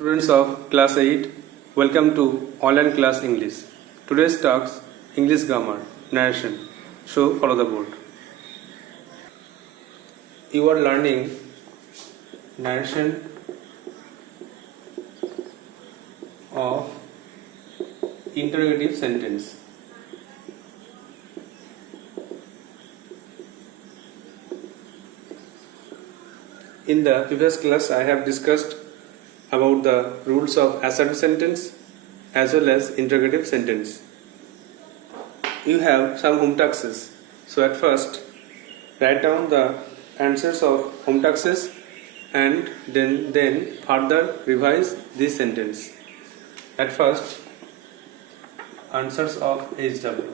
Students of class 8, welcome to online class English. Today's talks English grammar, narration. So follow the board. You are learning narration of interrogative sentence. In the previous class, I have discussed about the rules of assertive sentence as well as interrogative sentence. You have some home taxes. So at first, write down the answers of home taxes and then further revise this sentence. At first, answers of HW.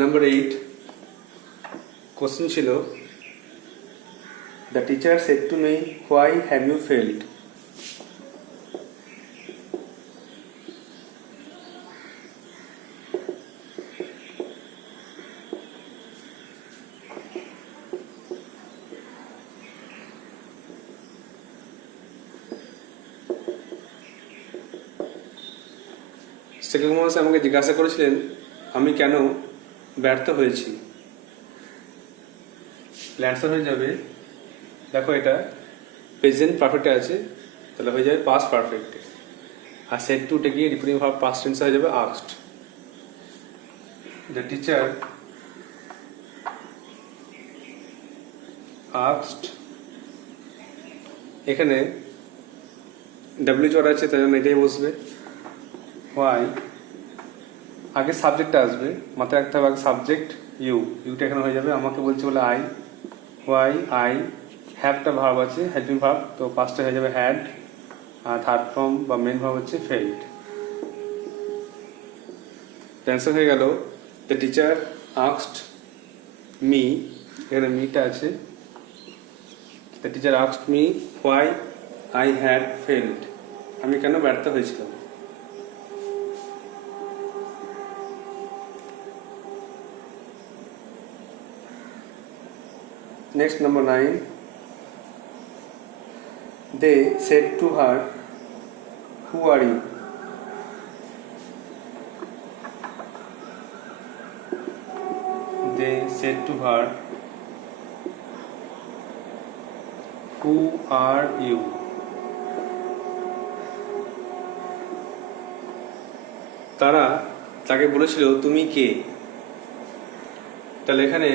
Number 8 question ছিল the teacher said to me, why have you failed? শিক্ষক মহাশয় আমাকে জিজ্ঞাসা করেছিলেন আমি কেন ব্যর্থ হয়েছি। অ্যান্সার হয়ে যাবে, দেখো এটা প্রেজেন্ট পারফেক্টে আছে, তাহলে হয়ে যাবে পাস্ট পারফেক্টে, আর সেড টুটে গিয়ে রিপিটিং ভার্ব পাস্ট টেন্স হয়ে যাবে আস্কড। দ্য টিচার আস্কড, এখানে ডাব্লিউ চড়া আছে তাই জন্য এটাই বসবে। হোয়াই, আগে সাবজেক্টটা আসবে, মাথায় রাখতে হবে আগে সাবজেক্ট ইউটা এখানে হয়ে যাবে, আমাকে বলছে বলে আই। হোয়াই আই, হ্যাভটা ভার্ব আছে, হেল্পিং ভার্ব, তো ফার্স্টে হয়ে যাবে হ্যাড, আর থার্ড ফর্ম বা মেন ভার্ব হচ্ছে ফেইল্ড। অ্যান্সার হয়ে গেল দ্য টিচার আস্কড মি, এখানে মিটা আছে, the teacher asked me why I had failed, আমি কেন ব্যর্থ হয়েছিলাম। Next, number 9. They said to her, who are you? They said to her, who are you? তারা তাকে বলেছিল তুমি কে। তাহলে এখানে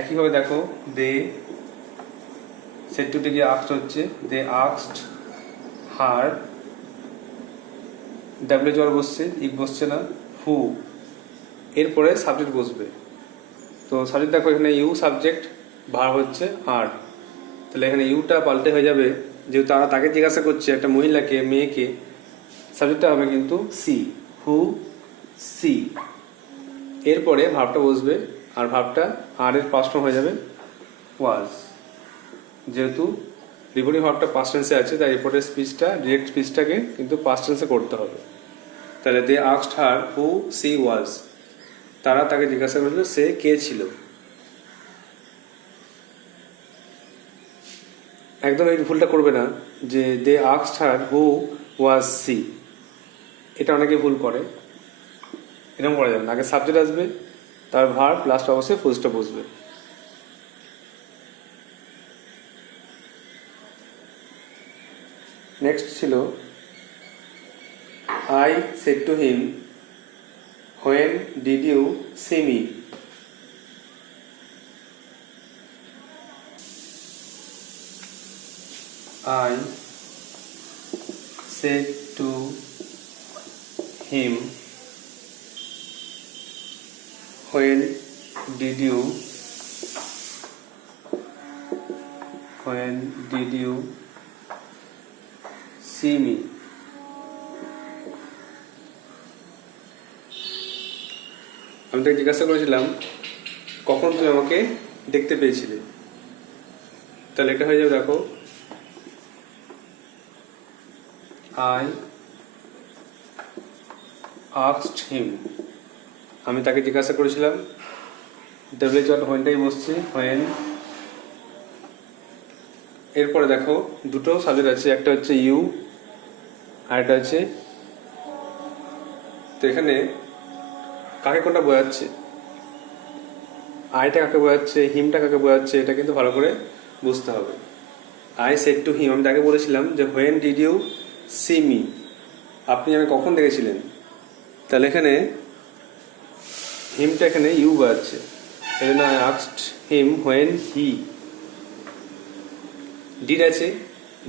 একইভাবে দেখো, দে সেড টুতে গিয়ে আস্কড হচ্ছে, দে আস্কড হার, ডাব্লিউ জ্বর বসছে, ইক বসছে না, হু, এরপরে সাবজেক্ট বসবে। তো সাবজেক্ট দেখো এখানে ইউ সাবজেক্ট, ভার্ব হচ্ছে আর, তাহলে এখানে ইউটা পাল্টে হয়ে যাবে, যেহেতু তারা তাকে জিজ্ঞাসা করছে একটা মহিলাকে, মেয়েকে, সাবজেক্টটা হবে কিন্তু সি, হু সি, এরপরে ভার্বটা বসবে, আর ভাবটা আর এর পাস্ট ফর্ম হয়ে যাবে ওয়াজ। যেহেতু রিপোর্টিং ভাবটা পাস্ট টেন্সে আছে, তাই রিপোর্টের স্পিচটা ডিরেক্ট স্পিচটাকে কিন্তু পাস্ট টেন্সে করতে হবে। তাহলে দে আস্কড হার হু সি ওয়াজ, তারা তাকে জিজ্ঞাসা করেছিল সে কে ছিল। একদম এই ভুলটা করবে না যে দে আস্কড হার হু ওয়াজ সি, এটা অনেকে ভুল করে, এরকম করা যাবে না। আগে সাবজেক্ট আসবে, তার ভার্ব, লাস্ট অবশ্যই ফুল স্টপ বসবে। নেক্সট ছিল I said to him when did you see me. I said to him when did you see me? আমি তাকে জিজ্ঞাসা করেছিলাম কখন তুমি আমাকে দেখতে পেয়েছিলে, তাহলে এটা হয়ে যাবে, দেখো I আস্কড হিম, আমি তাকে জিজ্ঞাসা করেছিলাম। ডব্লিউএইচ ওয়ার্ড হোয়েনটাই বসছে, হোয়েন। এরপরে দেখো দুটো সাবজেক্ট আছে, একটা হচ্ছে ইউ আর একটা হচ্ছে, তো এখানে কাকে কোনটা বোঝাচ্ছে, আইটা কাকে বোঝাচ্ছে, হিমটা কাকে বোঝাচ্ছে, এটা কিন্তু ভালো করে বুঝতে হবে। আই সেড টু হিম, আমি তাকে বলেছিলাম যে when did you see me, আপনি আমি কখন দেখেছিলেন। তাহলে এখানে হিমটা এখানে ইউ বোঝাচ্ছে, এই জন্য I asked him when he. Did আছে,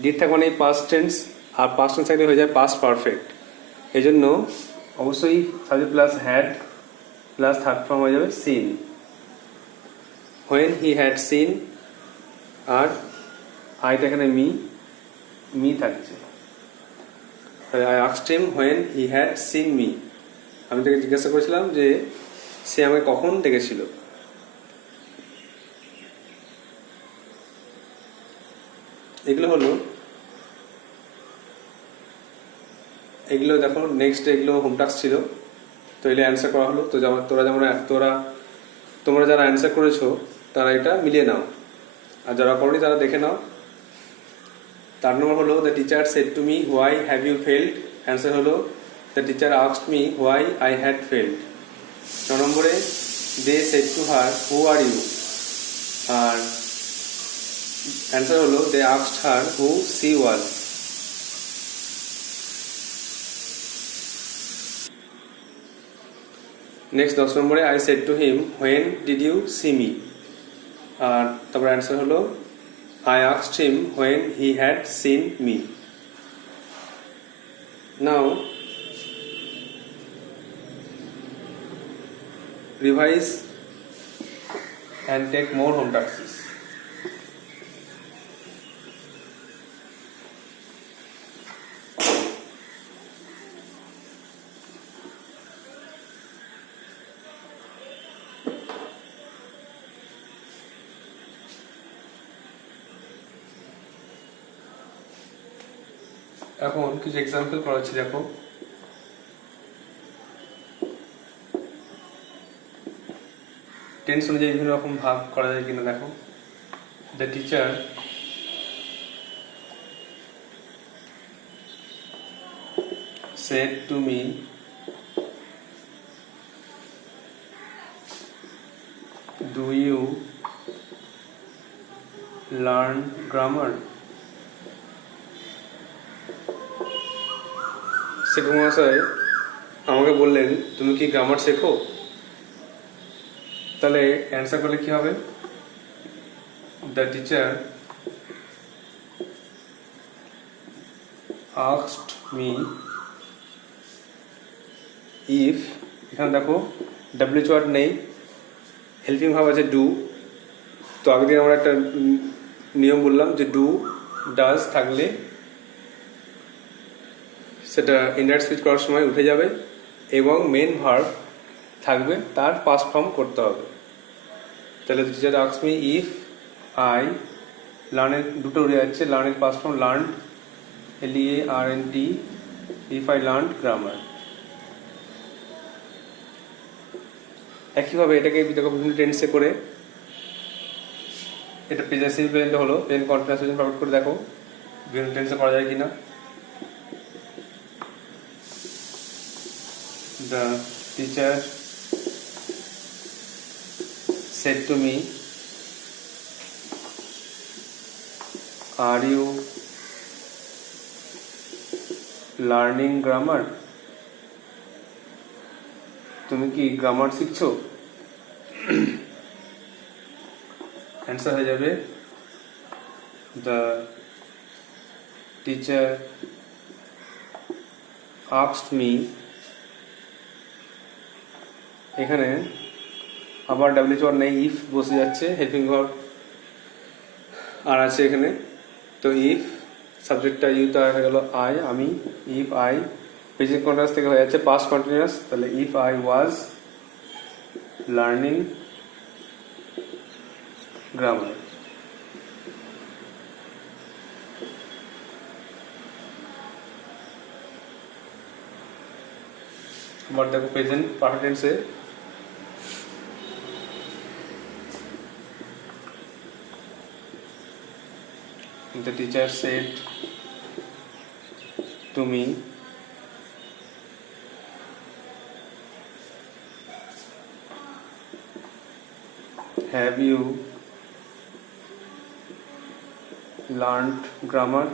ডিড থাকা মানে পাস্ট টেন্স, আর পাস্ট টেন্স থাকলে হয়ে যায় পাস্ট পারফেক্ট, এই জন্য অবশ্যই subject plus had plus third form হয়ে যাবে seen. When he had seen, আর আইটা এখানে মি থাকছে। I asked him when he had seen me, আমি তাকে জিজ্ঞাসা করেছিলাম যে সে আমাকে কখন দেখেছিল। এগুলো দেখো নেক্সট, এগুলো হোম টাস্ক ছিল, তো এগুলো অ্যান্সার করা হলো। তো তোমরা যারা অ্যান্সার করেছো তারা এটা মিলিয়ে নাও, আর যারা করনি তারা দেখে নাও। 4 নম্বর হলো the teacher said to me why have you failed, answer হলো the teacher asked me why I had failed. 9 নম্বরে they said to her who are you, আর অ্যান্সার হলো they asked her who she was. Next 10 নম্বরে I said to him when did you see me, আর তারপর answer হলো I asked him when he had seen me. Now, revise and take more home tasks. এখন কিছু এক্সাম্পল করাচ্ছি, দেখো। টেন্স অনুযায়ী বিভিন্ন রকম ভাগ করা যায় কিনা দেখো। The teacher said to me do you learn grammar. শিক্ষক মহাশয় আমাকে বললেন তুমি কি গ্রামার শেখো, তাহলে অ্যান্সার করলে কি হবে, the teacher asked me if, এখানে দেখো ডাব্লিউএইচ ওয়ার্ড নেই, হেল্পিং ভাব আছে ডু। তো আগের দিন আমরা একটা নিয়ম বললাম যে ডু ডাজ থাকলে সেটা ইনডাইরেক্ট স্পিচ করার সময় উঠে যাবে, এবং মেন ভার্ব থাকবে, তার পাস্ট ফর্ম করতে হবে। তাহলে teacher asked me if I লার্নের, দুটো উড়ে যাচ্ছে, লার্নের past form learn, LEARNT, if I learn grammar. একইভাবে এটাকে বিভিন্ন টেন্সে করে, এটা প্রেজেন্ট সিম্পল হলো, প্রেজেন্ট কন্টিনিউয়াস প্রভাব করে দেখো বিভিন্ন টেন্সে করা যায় কিনা। The teacher said to me, are you learning grammar? তুমি কি গ্রামার শিখছো? অ্যান্সার হয়ে যাবে the teacher asked me, এখানে আবার ডাব্লিউএইচ ওয়ার্ড নেই, ইফ বসে যাচ্ছে, হেল্পিং ভার্ব আর আছে এখানে। তো ইফ সাবজেক্টটা ইউটা হয়ে গেল আই, আমি, ইফ আই প্রেজেন্ট কন্টিনিউয়াস থেকে হয়ে যাচ্ছে পাস্ট কন্টিনিউয়াস, তাহলে if I was learning grammar. আবার দেখো প্রেজেন্ট পারফেক্ট টেন্সে the teacher said to me, have you learned grammar?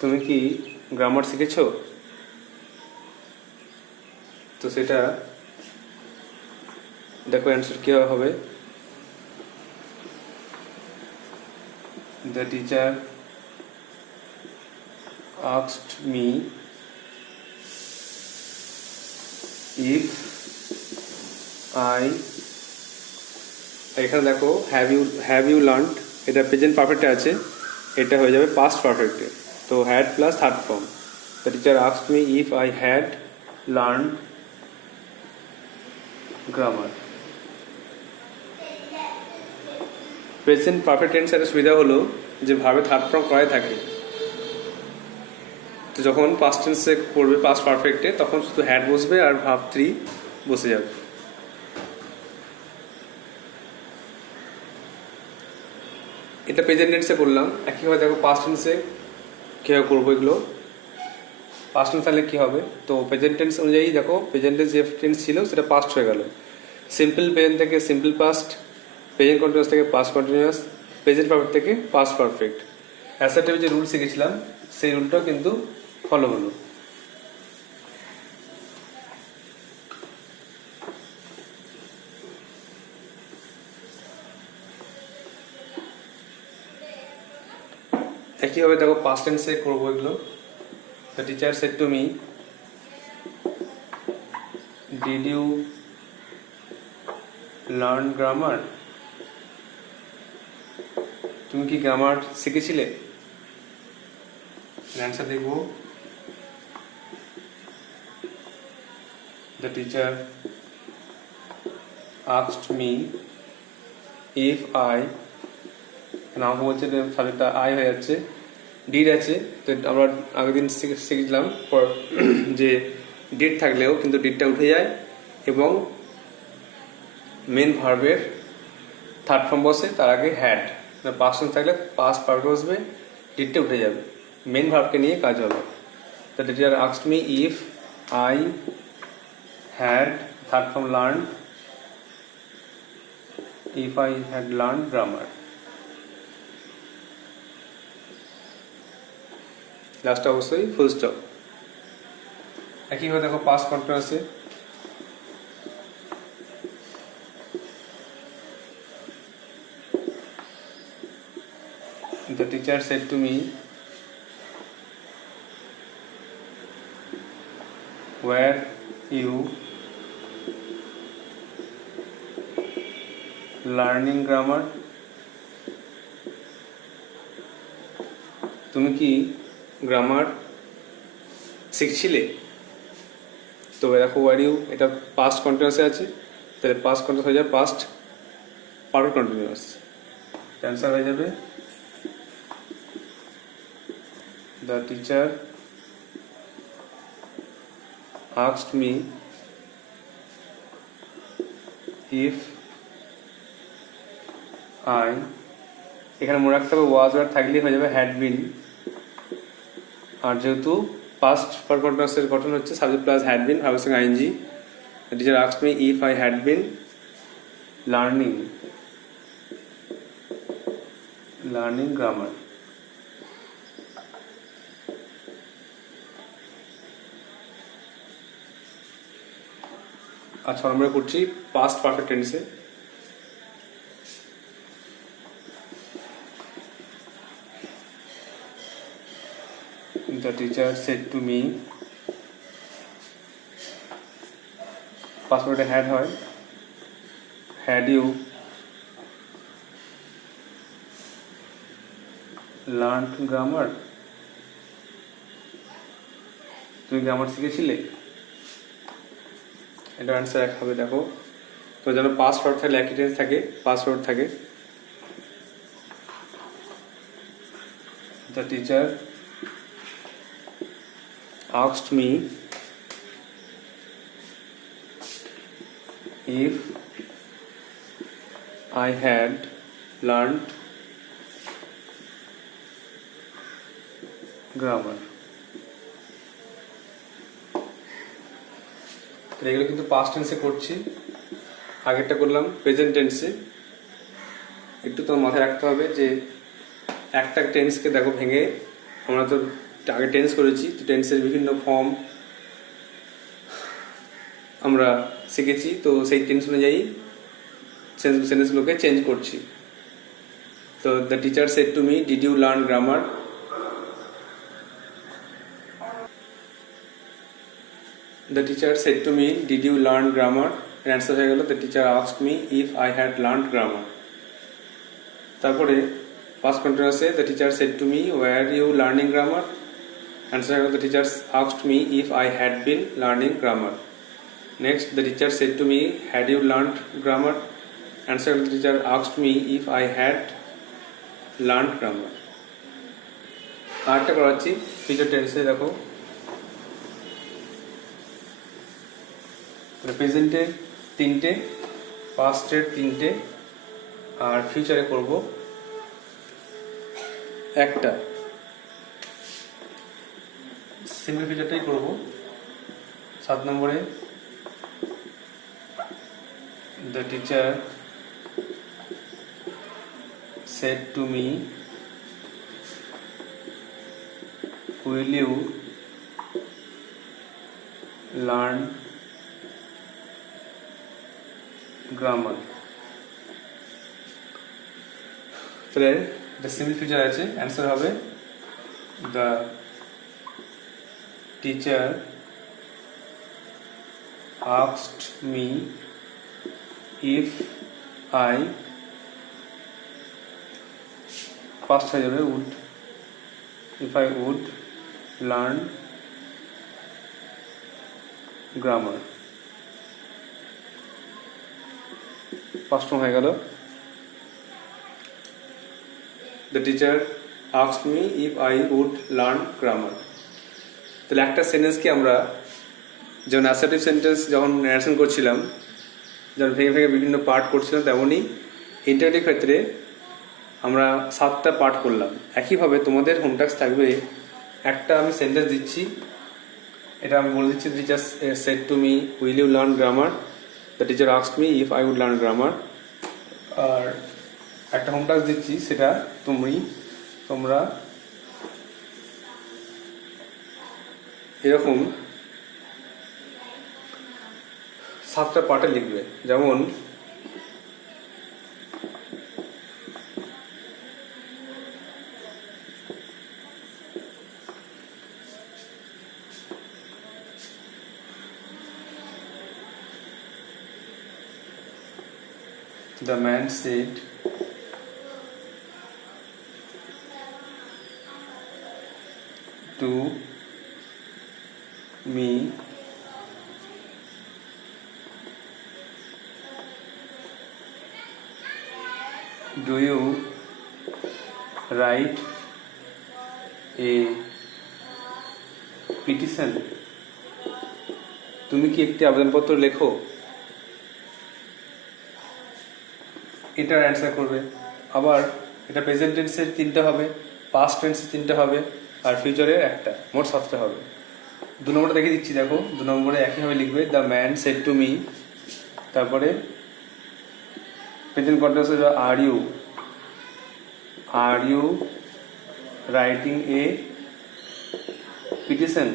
তুমি কি গ্রামার শিখেছো? তো সেটা দেখো অ্যান্সার কি হবে। The teacher asked me if I, এখানে দেখো হ্যাভ ইউ লার্নড, এটা প্রেজেন্ট পারফেক্টে আছে, এটা হয়ে যাবে পাস্ট পারফেক্টে। তো had plus third form. The teacher asked me if I had learned grammar. Present perfect টেন্সের সুবিধা হলো যে ভাবে থার্ড ফর্ম করাই থাকে। তো যখন পাস্ট টেন্সে পড়বে পাস্ট পারফেক্টে তখন শুধু হ্যাড বসবে আর ভাব থ্রি বসে যাবে। এটা প্রেজেন্ট টেন্সে বললাম। একইভাবে দেখো পাস্ট টেন্সে কীভাবে করবো এগুলো। পাস্ট টেন্স তাহলে কী হবে, তো প্রেজেন্ট টেন্স অনুযায়ী দেখো প্রেজেন্ট টেন্স যে টেন্স ছিল সেটা পাস্ট হয়ে গেল। সিম্পল প্রেজেন্ট থেকে সিম্পল পাস্ট, প্রেজেন্ট কন্টিনিউয়াস থেকে পাস্ট কন্টিনিউয়াস, প্রেজেন্ট পারফেক্ট থেকে পাস্ট পারফেক্ট। অ্যাসার্টিভ যে রুল শিখেছিলাম সেই রুলটাও কিন্তু ফলো হলো। একইভাবে দেখো পাস্ট টেন্সে করবো এগুলো। The teacher said to me, did you learn grammar? তুমি কি গ্রামার শিখেছিলে? অ্যান্সার দেখব। The teacher asked me if I, নাম বলছে সাবজেক্টটা আই হয়ে যাচ্ছে, ডিড আছে। তো আমরা আগের দিন শিখেছিলাম যে ডিড থাকলেও কিন্তু ডিডটা উঠে যায় এবং মেন ভার্বের থার্ড ফর্ম বসে, তার আগে হ্যাড। পাস্ট টেন্স থাকলে পাস্ট পারফেক্ট বসবে, ডিডটা উঠে যাবে, মেন ভার্বকে নিয়ে কাজ হবে। The teacher asked me if I had, third form learn, if I had learn grammar. লাস্টে অবশ্যই ফুল স্টপ। একইভাবে দেখো পাস্ট কন্টিনিউয়াসে the teacher said to me, were you learning grammar? তুমি কি গ্রামার শিখছিলে? তো দেখো ওয়ার ইউ, এটা পাস্ট কন্টিনিউয়াসে আছে, তাহলে পাস্ট কন্টিনিউয়াস হয়ে যাবে পাস্ট পারফেক্ট কন্টিনিউয়াস। অ্যান্সার হয়ে যাবে the teacher asked me if I, এখানে মনে রাখতে হবে ওয়াজ ওয়ার থাকলেই হয়ে যাবে হ্যাড বিন। আর যেহেতু পাস্ট পারফেক্ট কন্টিনিউয়াসের গঠন হচ্ছে সাবজেক্ট প্লাস হ্যাড বিন ভার্বের সঙ্গে ING, the teacher asked me if I had been learning grammar. আচ্ছা আমরা করছি পাস্ট পারফেক্ট টেন্সে। The teacher said to me, past পারফেক্টে হ্যাড হয়, had you learned grammar? তুমি গ্রামার শিখেছিলে? এটা অ্যান্সার এক হবে। দেখো তো যেন পাস্ট ফরওয়ার্ড থাকলে একই টেন্স থাকে, পাস্ট ফরওয়ার্ড থাকে। The teacher asked me if I had learned grammar. তো এগুলো কিন্তু পাস্ট টেন্সে করছি, আগেরটা করলাম প্রেজেন্ট টেন্সে। একটু তোমার মাথায় রাখতে হবে যে একটা টেন্সকে দেখো ভেঙে, আমরা তো আগে টেন্স করেছি, তো টেন্সের বিভিন্ন ফর্ম আমরা শিখেছি, তো সেই টেন্স অনুযায়ী সেন্টেন্সগুলোকে চেঞ্জ করছি। তো the teacher said to me, did you learn grammar? The teacher said to me, did you learn grammar? এর অ্যান্সার হয়ে গেল, the teacher asked me if I had learned grammar. তারপরে past continuousে the teacher said to me, were you learning grammar? Answer হয়ে গেল, the teacher asked me if I had been learning grammar. Next, the teacher said to me, had you learned grammar? Answer হয়ে গেল, the teacher asked me if I had learned grammar. আরেকটা করাচ্ছি ফিউচার টেন্সে। দেখো প্রেজেন্টের 3টে, পাস্টের 3টে, আর ফিউচারে করব একটা। সিম্পল ফিউচারটাই করব। 7 নম্বরে the teacher said to me, will you learn grammar? তাহলে দ্য সিম্পল ফিউচার আছে, অ্যান্সার হবে the teacher asked me if I, first হয়ে যাবে would, if I would learn grammar. First হয়ে গেল, the teacher asked me if I would learn grammar. তাহলে একটা সেন্টেন্সকে আমরা যেমন অ্যাসার্টিভ সেন্টেন্স যখন ন্যারেশন করছিলাম, যখন ভেঙে ভেঙে বিভিন্ন পার্ট করছিলাম, তেমনই ইন্টারভিউ ক্ষেত্রে আমরা 7টা পার্ট করলাম। একইভাবে তোমাদের হোম টাস্ক থাকবে, একটা আমি সেন্টেন্স দিচ্ছি, এটা আমি বলে দিচ্ছি, teacher said to me, will you learn grammar? The teacher asked me if I would learn grammar. আর একটা হোম টাস্ক দিচ্ছি, সেটা তোমরা এরকম 7টা পার্টে লিখবে। যেমন the man said to me, do you write a petition? তুমি কি একটি আবেদনপত্র লেখো? এটার অ্যান্সার করবে। আবার এটা প্রেজেন্ট টেন্সের 3টা হবে, পাস্ট টেন্সের 3টা হবে, আর ফিউচারের একটা, মোট 7টা হবে। 2 নম্বরটা দেখে দিচ্ছি, দেখো 2 নম্বরে একইভাবে লিখবে, the man said to me, তারপরে present continuous are you writing a petition?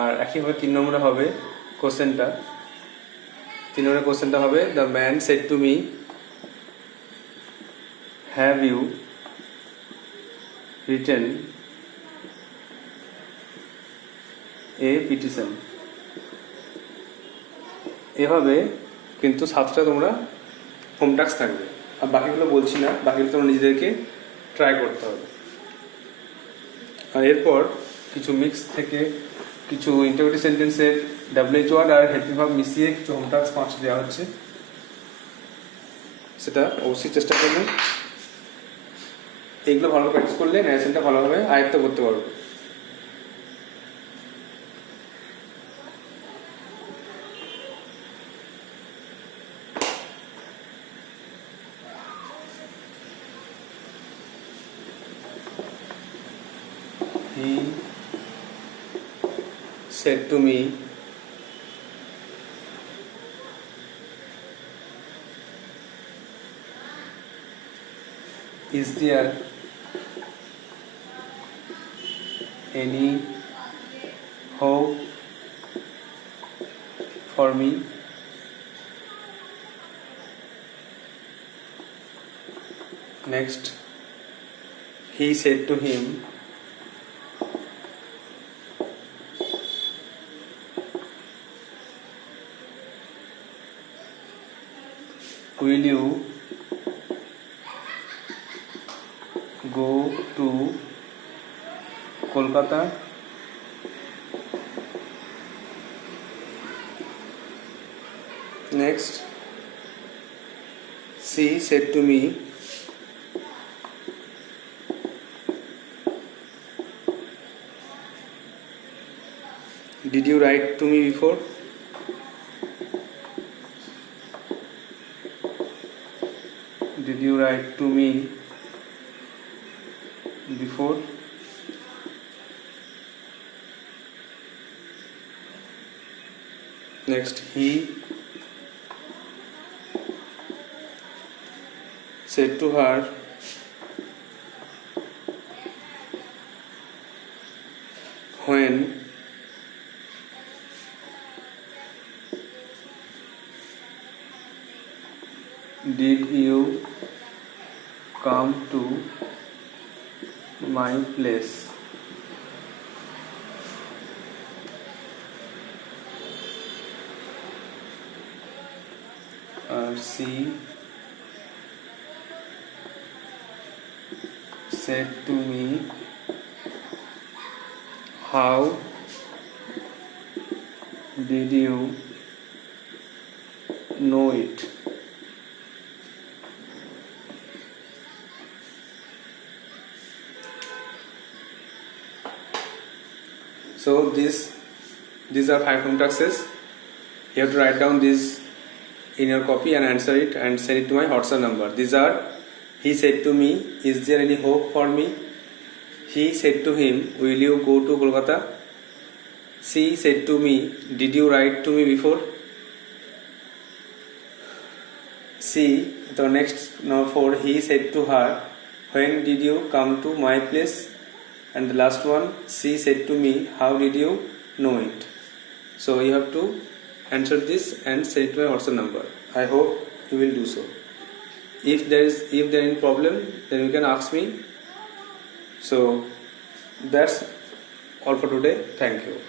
আর একইভাবে 3 নম্বরে হবে কোশ্চেনটা, 3 নম্বরের কোশ্চেনটা হবে, the man said to me, have you written a petition? এভাবে কিন্তু 7টা তোমরা হোম টাস্ক থাকবে। আর বাকিগুলো বলছি না, বাকিগুলো তোমরা নিজেদেরকে ট্রাই করতে হবে। আর এরপর কিছু মিক্স থেকে কিছু ইন্টারভিউ সেন্টেন্সের WH ওয়ার্ড আর হেল্পিং ভার্ব মিশিয়ে কিছু হোম টাস্ক 5 দেওয়া হচ্ছে, সেটা অবশ্যই চেষ্টা করবেন। এইগুলো ভালো প্র্যাকটিস করলে ন্যারেশনটা ভালোভাবে আয়ত্ত করতে পারবে। he said to me, is there any hope for me? Next, he said to him, will you go to Kolkata? Next, she said to me, did you write to me before? Did you write to me before? Next, he said to her, when did you come to my place? She said to me, how did you know it? So these are 5 syntaxes. You have to write down this in your copy and answer it and send it to my WhatsApp number. These are: he said to me, is there any hope for me? He said to him, will you go to Kolkata? She said to me, did you write to me before? The next number 4, he said to her, when did you come to my place? And the last one, she said to me, how did you know it? So you have to answer this and send it to my WhatsApp number. I hope you will do so. If there is any problem, then you can ask me. So that's all for today. Thank you.